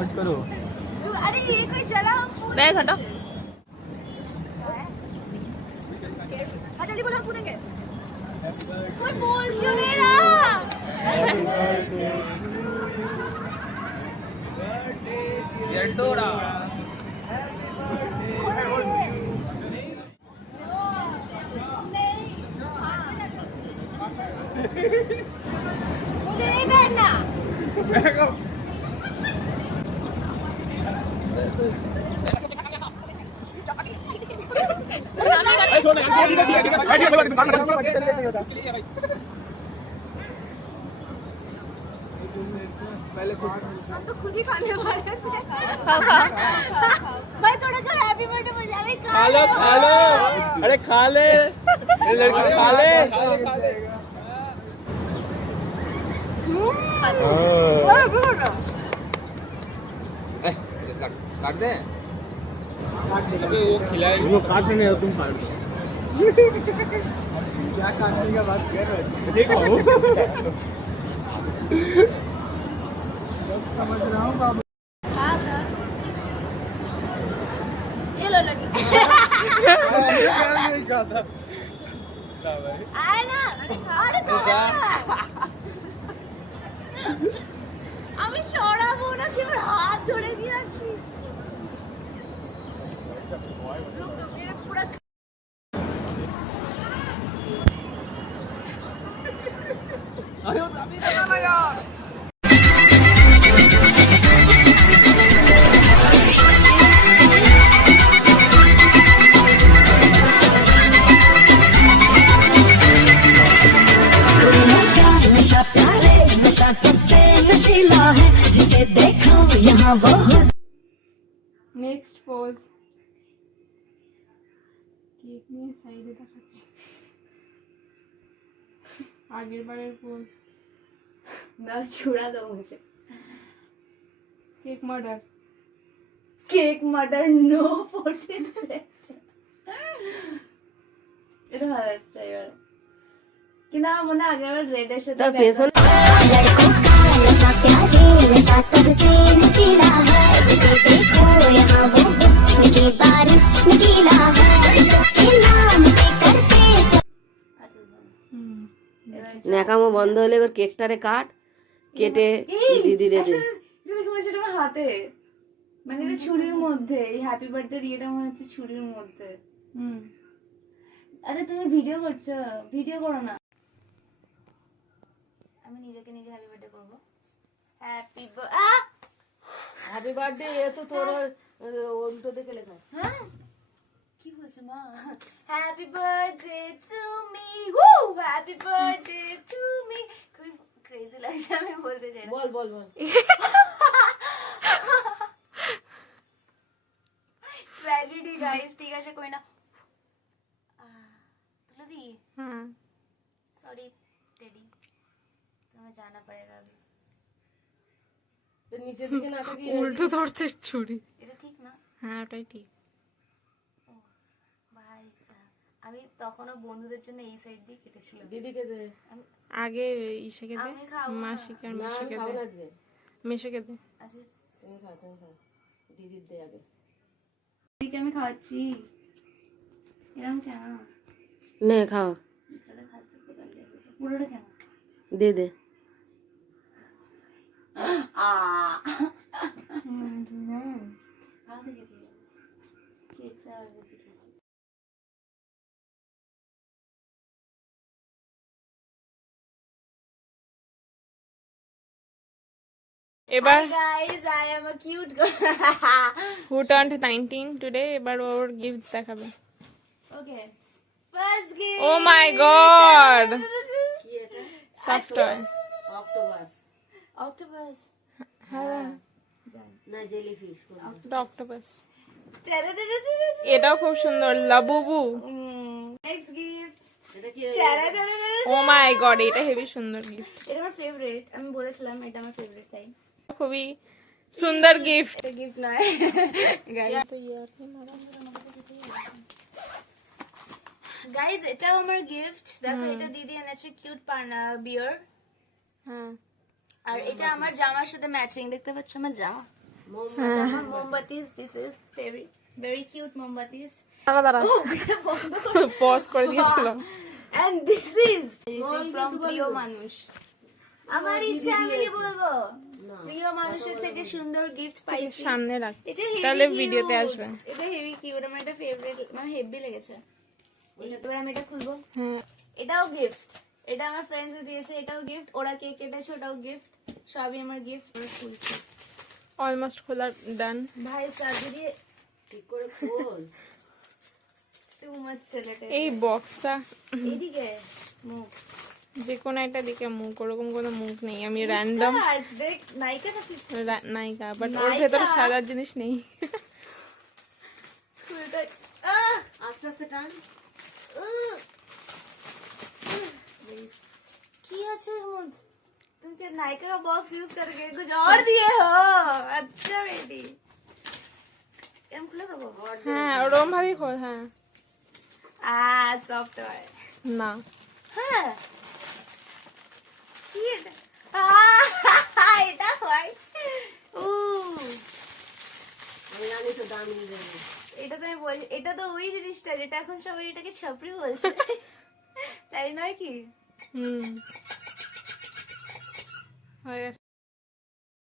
Note करो। अरे ये कोई चला बैग हटो। जल्दी बोलो पूछेंगे कोई बोल क्यों नहीं रहा। मुझे नहीं पहनना। हम तो खुद ही खाने वाले थे। भाई थोड़ा सा हैप्पी बर्थडे बजा रहे। खा लो खा लो, अरे खा ले लड़का, खा ले। काट दे, अबे वो खिलाए, वो काटने नहीं, तुम काट दो। क्या काटने का बात कर रहे थे? सब समझ रहा हूँ बाबू। ये लो लगी। नहीं कहा था आए ना, अरे আমি ছড়াবো না, তুই আমার হাত ধরে দিয়েছিস। রুক রুক, ये पूरा अरे अभी बनाना यार। सबसे नशीला है जिसे देखो यहाँ वो নেক্সট পোজ। কেক নিয়ে সাইডে দেখাচ্ছি, আগের বারের পোজ। ना छुड़ा दो मुझे। Cake murder. Cake murder no fourteen set. এটা ভালো আসছে এবার। কিন্তু আমার মনে হয় আগের রেডের সাথে लड़कों का नशा प्यारे नशा सबसे नशीला है जिसे देखो यहाँ वो हुस्न की बारिश निकला है इश्क के नाम पे करते ন্যাকামো বন্ধ হলে এবার কেকটারে কাট, কেটে দিদিরে দে। দেখো মনে হচ্ছে আমার হাতে, মানে এটা ছুরির মধ্যে, এই হ্যাপি বার্থডে ইয়েটা মনে হচ্ছে ছুরির মধ্যে। আরে তুমি ভিডিও করছো, ভিডিও করো না। আমি নিজেকে নিজে হ্যাপি বার্থডে করবো। হ্যাপি হ্যাপি বার্থডে, এ তো তোর উল্টো দিকে লেখা। হ্যাঁ কি হয়েছে মা? Happy birthday to me, who happy birthday to me. খুব ক্রেজি লাগছে, আমি বলতে চাই না। বল বল বল। ট্র্যাজেডি গাইস, ঠিক আছে কই না। তুলে दी। हाँ सॉरी टेडी, तुम्हें जाना पड़ेगा अभी। তো নিচের দিকে না তাকিয়ে উল্টো ধরছে ছুরি। এটা ঠিক না? হ্যাঁ ওটাই ঠিক। ভাই সাহেব, আমি তখনও বন্ধুদের জন্য এই সাইড দিয়ে কেটেছিলাম। দিদিকে দে। আগে ইসেকে দে, আমি খাবো না। মাসিকে আর না আমি মেশোকে খাবো দে। না আজকে। মেশোকে দে। আচ্ছা তুমি খাও তুমি খাও, দিদির দে আগে। দিদিকে আমি খাওয়াচ্ছি, এরকম কেন? নে খাও, তাহলে খাচ্ছে পুরোটা কেন? দে দে। হাত থেকে দিয়ে কেক ছাড়া বেশি কিছু। এবার Guys, I am a cute girl. who turned 19 today, এবার ওর গিফটস দেখাবে। Okay. First gift. Oh my god, কি এটা? soft toy। Octopus Octopus. হ্যাঁ না জেলিফিশ। অক্টোপাস। Ta-da-da-da-da-da. এটাও খুব সুন্দর, লাবুবু। Next gift. এটা কি? Ta-da-da-da-da. ও মাই গড, এটা হেভি সুন্দর গিফট, এটা আমার ফেভারিট, আমি বলেছিলাম এটা আমার ফেভারিট তাই। খুবই সুন্দর গিফট। এটা গিফট নয় গাইজ, এটাও আমার গিফট। দেখো এটা দিদি এনেছে, কিউট পান্না বিয়ার। হ্যাঁ আর এটা আমার জামার সাথে ম্যাচিং, দেখতে পাচ্ছ আমার জামা। মোমবাতিস, this is very very cute মোমবাতিস। দাঁড়া দাঁড়া, পজ করে দিয়েছিলাম। And this is from প্রিয় মানুষ। আমার ইচ্ছা আমি কি বলবো, প্রিয় মানুষের থেকে সুন্দর গিফট পাইছি। সামনে রাখ, এটা heavy তাহলে cute। ভিডিওতে আসবে। এটা হেভি কিউট, আমার এটা ফেভারিট, মানে হেভি লেগেছে। এবার আমি এটা খুলবো। হ্যাঁ, এটাও গিফট, এটা আমার ফ্রেন্ডস দিয়েছে, এটাও গিফট। ওরা কেক কেটেছে, ওটাও গিফট, সবই আমার গিফট। খুলছি অলমোস্ট খোলা ডান। ভাই সাজিয়ে ঠিক করে খোল। টু মাচ ছেলেটা। এই বক্সটা এইদিকে মুখ যে কোনো একটা দিকে মুখ, ওরকম কোনো মুখ নেই। আমি র্যান্ডম দেখ, নায়িকা নাকি নায়িকা, বাট ওর ভেতরে সাজার জিনিস নেই। ফুলটা আস্তে আস্তে টান। কি আছে এর মধ্যে? तुम क्या नायका का बॉक्स यूज करके कुछ और दिए हो? अच्छा बेटी, एम खुला था वो। হ্যাঁ, ওরকম ভাবেই খোল। হ্যাঁ, सॉफ्ट है। না हाँ ये এটা হয়। আমি জানি তো দাম নিয়ে যাবে। এটা তো আমি বলি, এটা তো ওই জিনিসটা যেটা এখন সবাই এটাকে ছাপড়ি বলছে, তাই নয় কি? হুম, হয়ে গেছে।